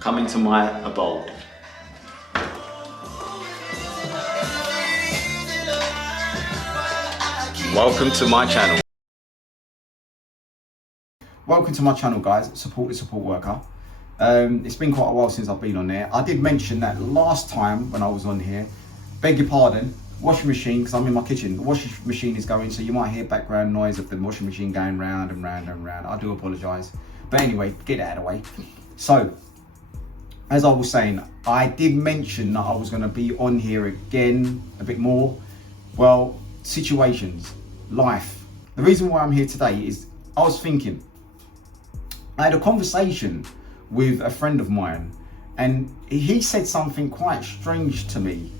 coming to my abode. Welcome to my channel. Welcome to my channel, guys. Support the support worker. It's been quite a while since I've been on there. I did mention that last time when I was on here. Beg your pardon. Washing machine, because I'm in my kitchen. The washing machine is going, so you might hear background noise of the washing machine going round and round and round. I do apologise. But anyway, get it out of the way. So, as I was saying, I did mention that I was going to be on here again a bit more. Well, situations, life. The reason why I'm here today is I was thinking, I had a conversation with a friend of mine, and he said something quite strange to me.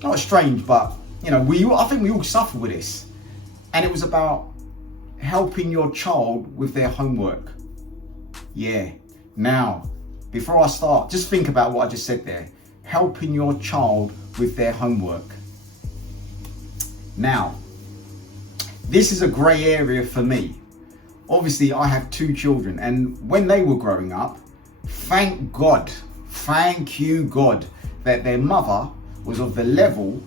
Not strange, but you know, I think we all suffer with this. And it was about helping your child with their homework. Yeah. Now, before I start, just think about what I just said there. Helping your child with their homework. Now, this is a grey area for me. Obviously, I have two children, and when they were growing up, thank you God, that their mother was of the level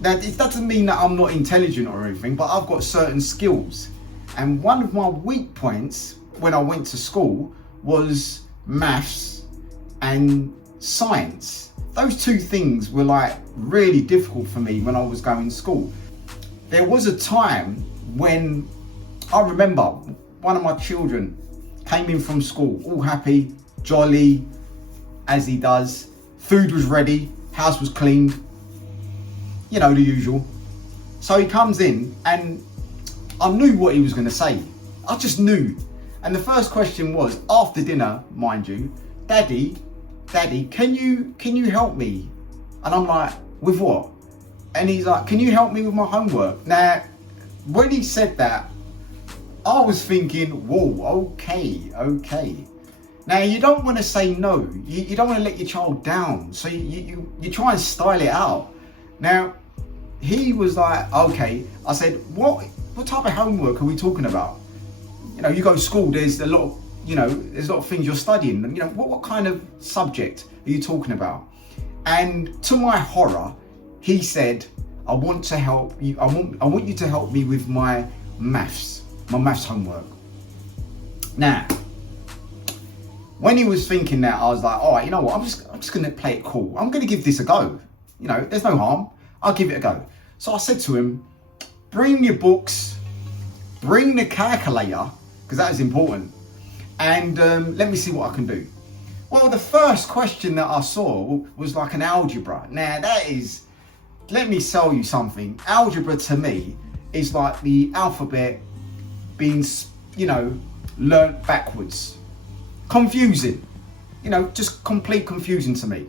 that it doesn't mean that I'm not intelligent or anything, but I've got certain skills. And one of my weak points when I went to school was maths and science. Those two things were like really difficult for me when I was going to school. There was a time when I remember one of my children came in from school, all happy, jolly, as he does. Food was ready, house was cleaned, you know, the usual. So he comes in and I knew what he was going to say. I just knew. And the first question was, after dinner, mind you, Daddy, can you help me? And I'm like, with what? And he's like, can you help me with my homework? Now, when he said that, I was thinking, whoa, okay. Now, you don't want to say no. You don't want to let your child down. So you try and style it out. Now, he was like, okay. I said, what type of homework are we talking about? You know, you go to school, there's a lot of things you're studying. You know, what kind of subject are you talking about? And to my horror, he said, I want to help you. I want you to help me with my maths homework. Now, when he was thinking that, I was like, all right, you know what? I'm just going to play it cool. I'm going to give this a go. You know, there's no harm. I'll give it a go. So I said to him, bring your books, bring the calculator, because that is important, and let me see what I can do. Well, the first question that I saw was like an algebra. Now, that is, let me tell you something. Algebra to me is like the alphabet being, you know, learnt backwards. Confusing, you know, just complete confusion to me.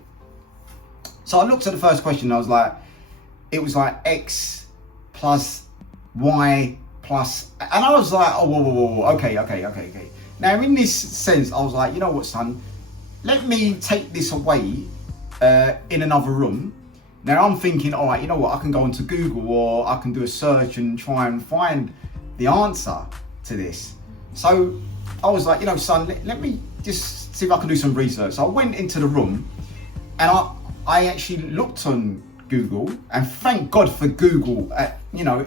So I looked at the first question and I was like, it was like X plus Y plus, and I was like, oh, whoa, okay. Now in this sense, I was like, you know what, son, let me take this away in another room. Now I'm thinking, all right, you know what, I can go onto Google or I can do a search and try and find the answer to this. So I was like, you know, son, let me just see if I can do some research. So I went into the room and I actually looked on Google, and thank God for Google. You know,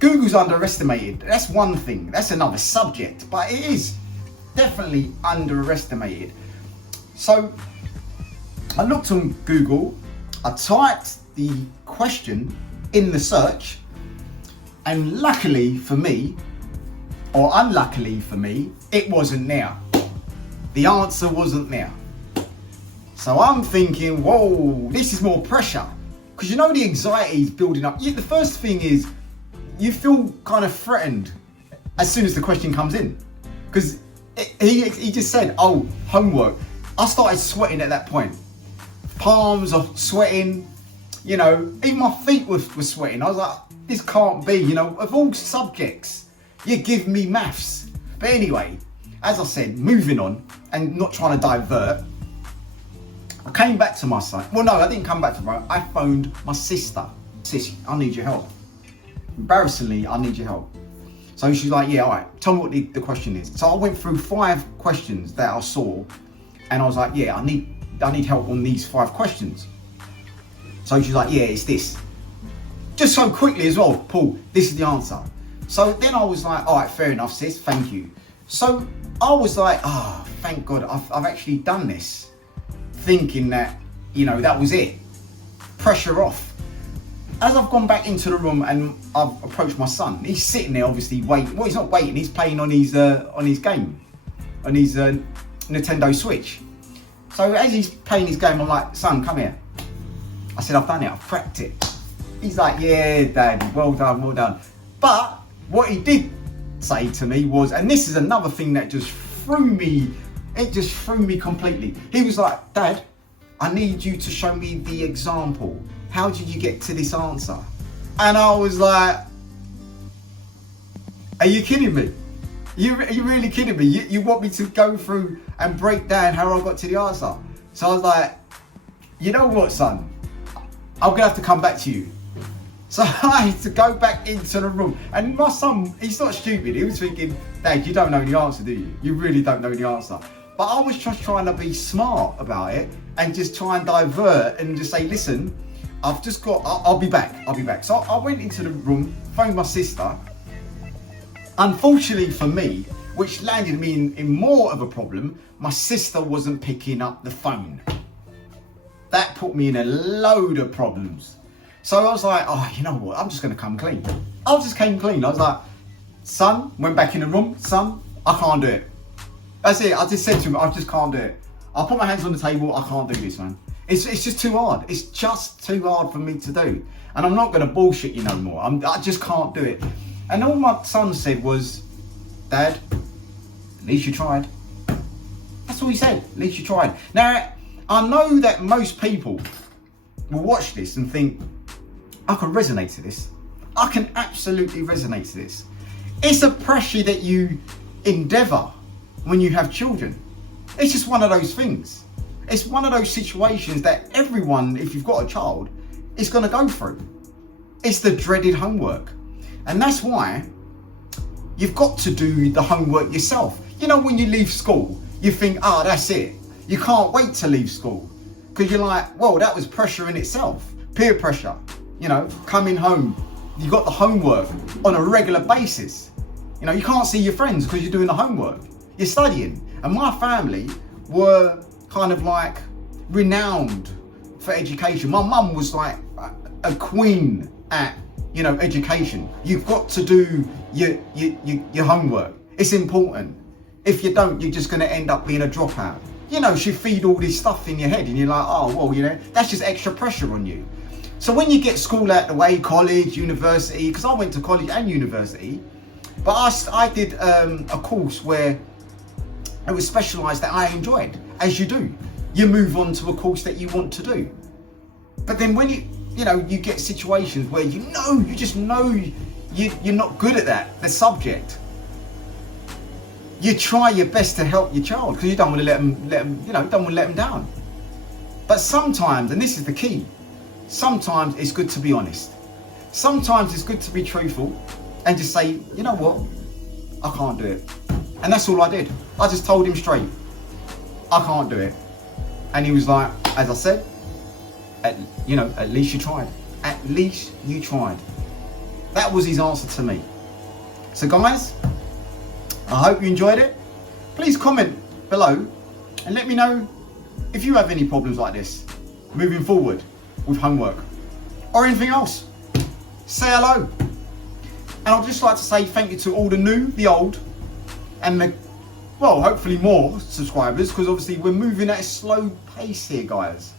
Google's underestimated. That's one thing. That's another subject, but it is definitely underestimated. So I looked on Google, I typed the question in the search, and luckily for me, or unluckily for me, it wasn't there. The answer wasn't there. So I'm thinking, whoa, this is more pressure. Because you know the anxiety is building up. The first thing is, you feel kind of threatened as soon as the question comes in. Because he just said, oh, homework. I started sweating at that point. Palms are sweating, you know, even my feet were sweating. I was like, this can't be, you know, of all subjects, you give me maths. But anyway, as I said, moving on and not trying to divert, I came back to my son. Well, no, I didn't come back to my, I phoned my sister. Sis, I need your help. Embarrassingly, I need your help. So she's like, yeah, all right, tell me what the question is. So I went through 5 questions that I saw, and I was like, yeah, I need help on these 5 questions. So she's like, yeah, it's this. Just so quickly as well, Paul, this is the answer. So then I was like, all right, fair enough, sis, thank you. So I was like, thank God, I've actually done this, thinking that, you know, that was it. Pressure off. As I've gone back into the room and I've approached my son, he's sitting there obviously waiting. Well, he's not waiting, he's playing on his game, on his Nintendo Switch. So as he's playing his game, I'm like, son, come here. I said, I've done it, I've cracked it. He's like, yeah, Daddy, well done, well done. But what he did say to me was, and this is another thing that just threw me, it just threw me completely. He was like, Dad, I need you to show me the example. How did you get to this answer? And I was like, are you kidding me? Are you really kidding me? You want me to go through and break down how I got to the answer? So I was like, you know what, son? I'm gonna have to come back to you. So I had to go back into the room. And my son, he's not stupid. He was thinking, Dad, you don't know the answer, do you? You really don't know the answer. But I was just trying to be smart about it and just try and divert and just say, listen, I've just got, I'll be back. So I went into the room, phoned my sister. Unfortunately for me, which landed me in more of a problem, my sister wasn't picking up the phone. That put me in a load of problems. So I was like, oh, you know what? I'm just going to come clean. I just came clean. I was like, son, went back in the room. Son, I can't do it. That's it. I just said to him, I just can't do it. I'll put my hands on the table. I can't do this, man. It's just too hard. It's just too hard for me to do. And I'm not going to bullshit you no more. I just can't do it. And all my son said was, Dad, at least you tried. That's all he said. At least you tried. Now, I know that most people will watch this and think, I can resonate to this. I can absolutely resonate to this. It's a pressure that you endeavour when you have children. It's just one of those things. It's one of those situations that everyone, if you've got a child, is going to go through. It's the dreaded homework. And that's why you've got to do the homework yourself. You know, when you leave school, you think, that's it. You can't wait to leave school. Because you're like, well, that was pressure in itself. Peer pressure. You know, coming home, you got the homework on a regular basis. You know, you can't see your friends because you're doing the homework. You're studying. And my family were kind of like renowned for education. My mum was like a queen at, you know, education. You've got to do your homework. It's important. If you don't, you're just going to end up being a dropout. You know, she feed all this stuff in your head and you're like, oh, well, you know, that's just extra pressure on you. So when you get school out the way, college, university, because I went to college and university, but I did a course where it was specialised that I enjoyed, as you do. You move on to a course that you want to do. But then when you know, you get situations where you just know you're not good at the subject. You try your best to help your child because you don't want to let them, you know, don't want to let them down. But sometimes, and this is the key, sometimes it's good to be honest. Sometimes it's good to be truthful and just say, you know what, I can't do it. And that's all I did. I just told him straight, I can't do it. And he was like, as I said, at least you tried. At least you tried. That was his answer to me. So guys, I hope you enjoyed it. Please comment below and let me know if you have any problems like this moving forward with homework or anything else. Say hello. And I'd just like to say thank you to all the new, the old, and the, well, hopefully more subscribers, because obviously we're moving at a slow pace here, guys.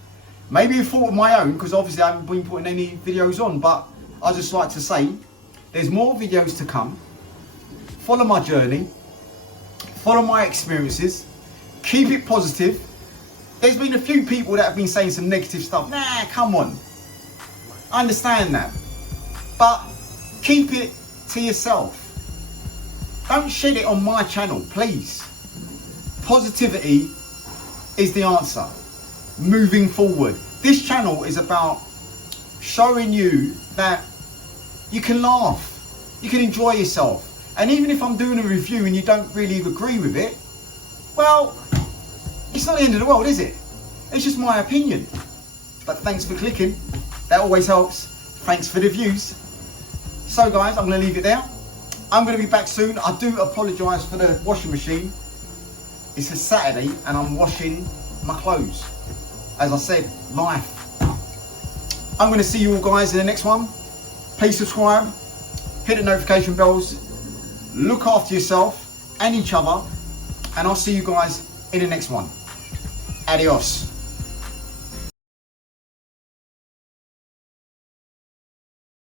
Maybe a fault of my own, because obviously I haven't been putting any videos on, but I'd just like to say there's more videos to come. Follow my journey, follow my experiences, keep it positive. There's been a few people that have been saying some negative stuff. Nah, come on. I understand that. But keep it to yourself. Don't shed it on my channel, please. Positivity is the answer. Moving forward. This channel is about showing you that you can laugh. You can enjoy yourself. And even if I'm doing a review and you don't really agree with it, well, it's not the end of the world, is it? It's just my opinion. But thanks for clicking. That always helps. Thanks for the views. So guys, I'm going to leave it there. I'm going to be back soon. I do apologise for the washing machine. It's a Saturday and I'm washing my clothes. As I said, life. I'm going to see you all guys in the next one. Please subscribe, hit the notification bells, look after yourself and each other, and I'll see you guys in the next one. Adios.